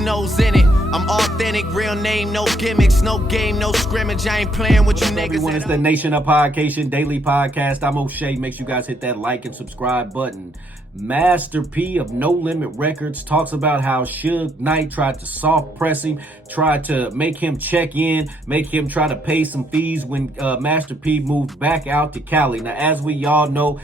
your nose in it. I'm authentic, real name, no gimmicks, no game, no scrimmage. I ain't playing with you niggas. Everyone, it's the Nation of Podcation Daily Podcast. I'm O'Shea. Make sure you guys hit that like and subscribe button. Master P of No Limit Records talks about how Suge Knight tried to soft press him, tried to make him check in, make him try to pay some fees when Master P moved back out to Cali. Now, as we all know,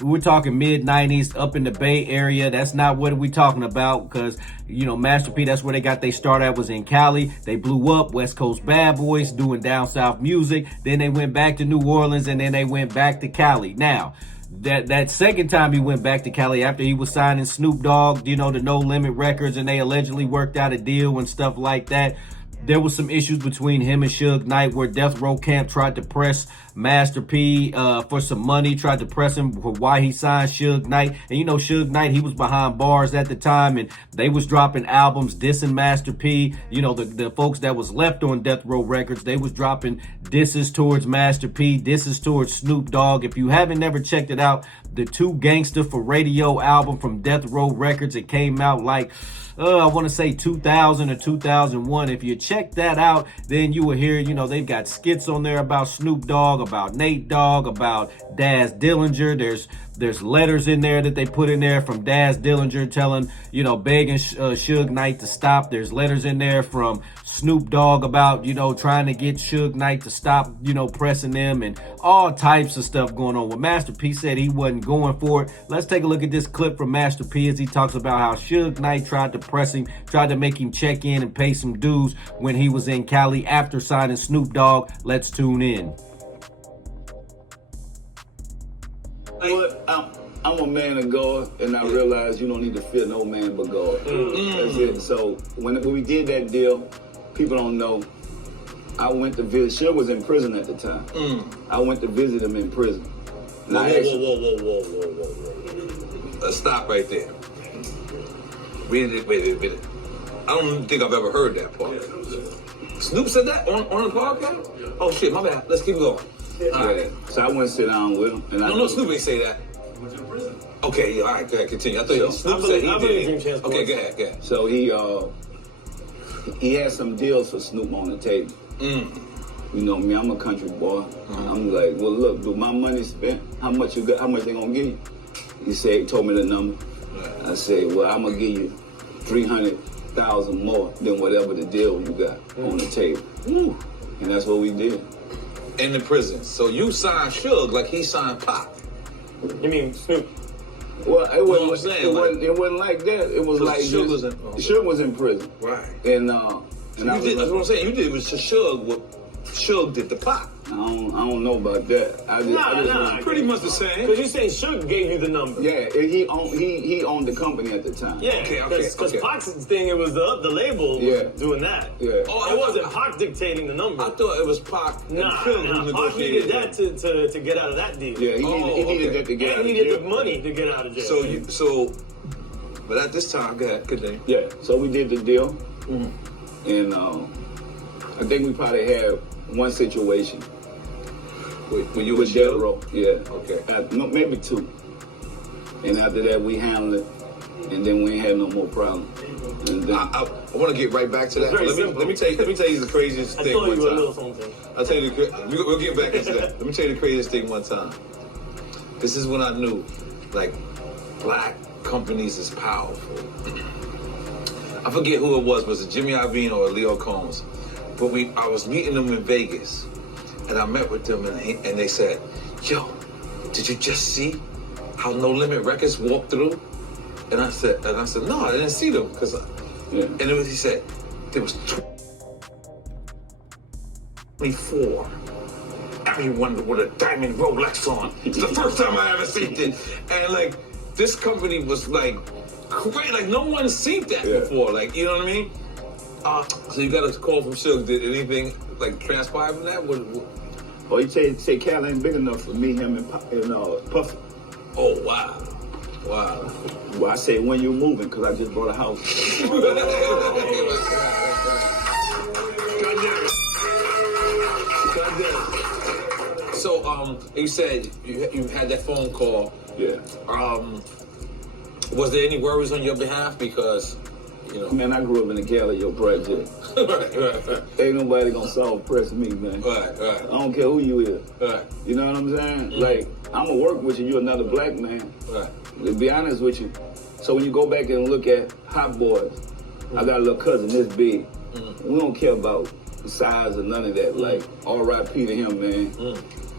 we're talking mid-90s up in the Bay Area. That's not what we're talking about because, you know, Master P, that's where they got their start at, was in Cali. They blew up, West Coast Bad Boys, doing down south music. Then they went back to New Orleans, and then they went back to Cali. Now, that second time he went back to Cali after he was signing Snoop Dogg, you know, to No Limit Records, and they allegedly worked out a deal and stuff like that. There was some issues between him and Suge Knight where Death Row Camp tried to press Master P for some money, tried to press him for why he signed Suge Knight. And you know, Suge Knight, he was behind bars at the time, and they was dropping albums dissing Master P. You know, the folks that was left on Death Row Records, they was dropping disses towards Master P, disses towards Snoop Dogg. If you haven't never checked it out, the Two Gangsta for Radio album from Death Row Records, it came out like, I want to say 2000 or 2001. If you check that out, then you will hear, you know, they've got skits on there about Snoop Dogg, about Nate Dogg, about Daz Dillinger. There's letters in there that they put in there from Daz Dillinger telling, you know, begging Suge Knight to stop. There's letters in there from Snoop Dogg about, you know, trying to get Suge Knight to stop, you know, pressing them, and all types of stuff going on. Well, Master P said he wasn't going for it. Let's take a look at this clip from Master P as he talks about how Suge Knight tried to press him, tried to make him check in and pay some dues when he was in Cali after signing Snoop Dogg. Let's tune in. I'm a man of God, and I realize you don't need to fear no man but God. That's it. So when we did that deal, people don't know, I went to visit. Suge was in prison at the time. I went to visit him in prison. Whoa. Stop right there. Wait a minute. I don't think I've ever heard that part. Snoop said that on the podcast? Oh shit, my bad. Let's keep going. Yeah. So I went and sit down with him. And no, Snoop ain't say that. He was in prison. Okay, all right, go ahead, continue. I thought Snoop said he did. Okay, go ahead. So he had some deals for Snoop on the table. You know me, I'm a country boy. I'm like, well, look, do my money spent? How much you got? How much they gonna give you? He told me the number. I said, well, I'm gonna give you 300,000 more than whatever the deal you got on the table. And that's what we did. In the prison. So you signed Suge like he signed Pop. You mean Snoop? Well, it wasn't like that. It was like Suge was in prison. Right. And that's what I'm saying. You did with Suge what Suge did to Pop. I don't know about that. I just pretty much the same. Because you say Suge gave you the number. Yeah, he owned the company at the time. Yeah, because Pac's thing, it was the label doing that. Yeah. Oh, it wasn't Pac dictating the number. I thought it was Pac. Nah, Pac needed that to get out of that deal. Yeah, he needed that to get out of jail. And he needed the money to get out of jail. But at this time, go ahead, continue. Yeah, so we did the deal. And I think we probably had one situation. When you were with Death Row, yeah. Okay. No, maybe two. And after that, we handled it, and then we ain't had no more problem. And then, I want to get right back to that. Let me tell you the craziest thing one time. A little something. I'll tell you we'll get back into that. Let me tell you the craziest thing one time. This is when I knew, like, black companies is powerful. I forget who it was it Jimmy Iovine or Leo Combs? But I was meeting them in Vegas. And I met with them, and they said, yo, did you just see how No Limit Records walked through? And I said, no, I didn't see them. And he said, there was 24. Everyone with a diamond Rolex on. It's the first time I ever seen it. And like, this company was like, great. Like, no one's seen that before. Like, you know what I mean? So you got a call from Suge. Did anything like transpire from that? Oh, he said Cal ain't big enough for me, him, and Puffy. Oh, wow. Well, I say when you moving, because I just bought a house. So, you said you had that phone call. Yeah. Was there any worries on your behalf? Because You know. Man, I grew up in the Cali, your project. right. Ain't nobody gonna soft press me, man. Right. I don't care who you is. Right. You know what I'm saying? Like, I'm gonna work with you. You're another black man. Right. To be honest with you. So when you go back and look at Hot Boys, I got a little cousin this big. We don't care about the size or none of that. Like, R.I.P. to him, man.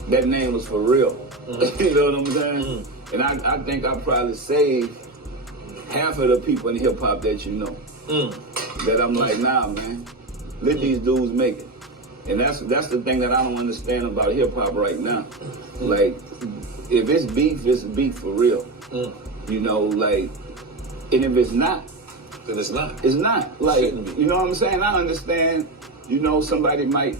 That name was for real. You know what I'm saying? And I think I probably saved half of the people in hip hop that you know. That I'm like, nah, man. Let these dudes make it. And that's the thing that I don't understand about hip hop right now. Like, if it's beef for real. You know, like, and if it's not, then it's not. It's not. Like, Shouldn't be. you know what I'm saying? I understand, you know, somebody might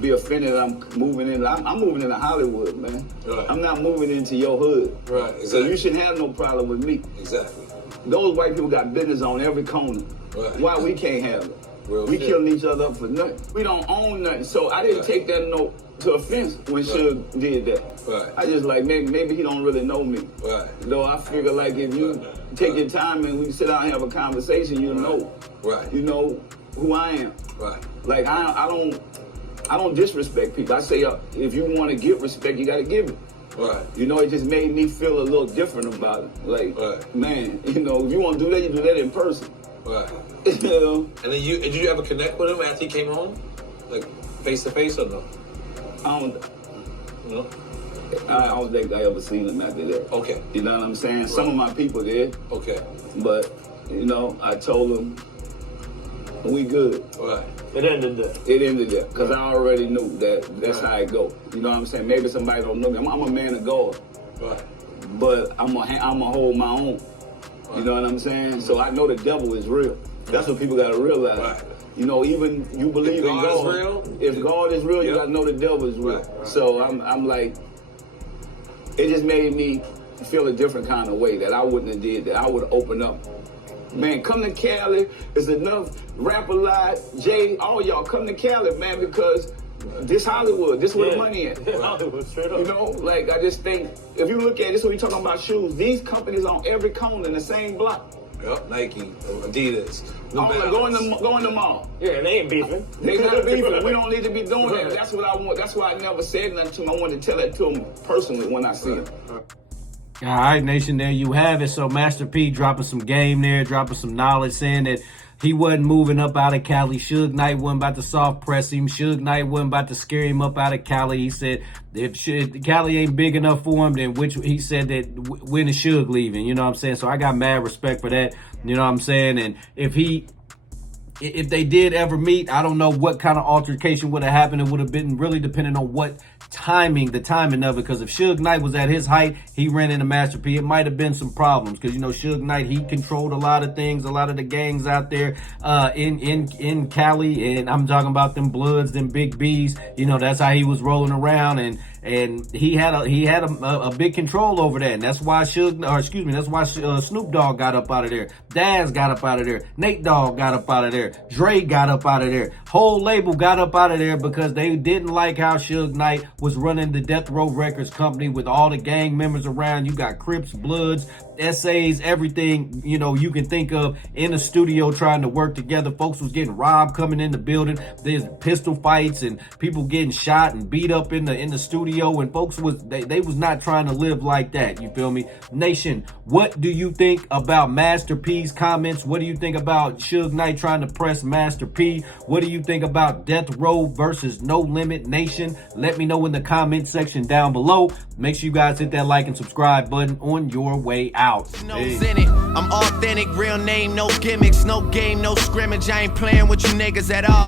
be offended I'm moving in. I'm moving into Hollywood, man. Right. I'm not moving into your hood. Right, exactly. So you shouldn't have no problem with me. Exactly. Those white people got business on every corner. Right. Why we can't have it? Real We shit. killing each other up for nothing. We don't own nothing. So I didn't take that note to offense when Suge did that. Right. I just like, maybe he don't really know me. Right. Though I figure like if you take your time and we sit down and have a conversation, you know. Right. You know who I am. Right. Like I don't disrespect people. I say if you want to get respect, you got to give it. Right. You know, it just made me feel a little different about it. Like, man, you know, if you want to do that, you do that in person. Right. You know? And then did you ever connect with him after he came home? Like, face to face or no? I No? don't think I ever seen him after that. Okay. You know what I'm saying? Right. Some of my people did. Okay. But, you know, I told them, we good. Right. It ended there. It ended there. Because I already knew that's how it go. You know what I'm saying? Maybe somebody don't know me. I'm a man of God. Right. But I'm gonna hold my own. You know what I'm saying? So I know the devil is real. That's what people gotta realize. Right. You know, even you believe If in God God. is real, If God is real, you yeah. gotta know the devil is real. Right. So I'm like, it just made me feel a different kind of way that I wouldn't have did that. I would have opened up. Man, come to Cali. There's enough Rap A Lot, Jay, all y'all come to Cali, man, because this Hollywood, this where the money at. Hollywood, straight up. You know, like I just think if you look at this, when we talking about shoes, these companies on every corner in the same block. Yep. Nike, Adidas, New Like, go in the mall. Yeah, and they ain't beefing. They not beefing. We don't need to be doing that. That's what I want. That's why I never said nothing to him. I wanted to tell that to him personally when I see him. All right, Nation, there you have it. So Master P dropping some game there, dropping some knowledge, saying that he wasn't moving up out of Cali. Suge Knight wasn't about to soft press him. Suge Knight wasn't about to scare him up out of Cali. He said if Cali ain't big enough for him, then he said that when is Suge leaving? You know what I'm saying? So I got mad respect for that. You know what I'm saying? And if they did ever meet, I don't know what kind of altercation would have happened. It would have been really depending on what the timing of it. Because if Suge Knight was at his height, he ran into Master P, it might have been some problems. Because, you know, Suge Knight, he controlled a lot of things, a lot of the gangs out there in Cali. And I'm talking about them Bloods, them Big B's. You know, that's how he was rolling around. And he had a big control over that. And that's why Snoop Dogg got up out of there. Daz got up out of there. Nate Dogg got up out of there. Dre got up out of there. Whole label got up out of there because they didn't like how Suge Knight was running the Death Row Records company with all the gang members around. You got Crips, Bloods, essays, everything, you know, you can think of in the studio trying to work together. Folks was getting robbed coming in the building. There's pistol fights and people getting shot and beat up in the studio, and folks they was not trying to live like that. You feel me? Nation, what do you think about Master P's comments? What do you think about Suge Knight trying to press Master P? What do you think about Death Row versus No Limit? Nation, let me know in the comment section down below. Make sure you guys hit that like and subscribe button on your way out. Nose in it. I'm authentic, real name, no gimmicks, no game, no scrimmage. I ain't playing with you niggas at all.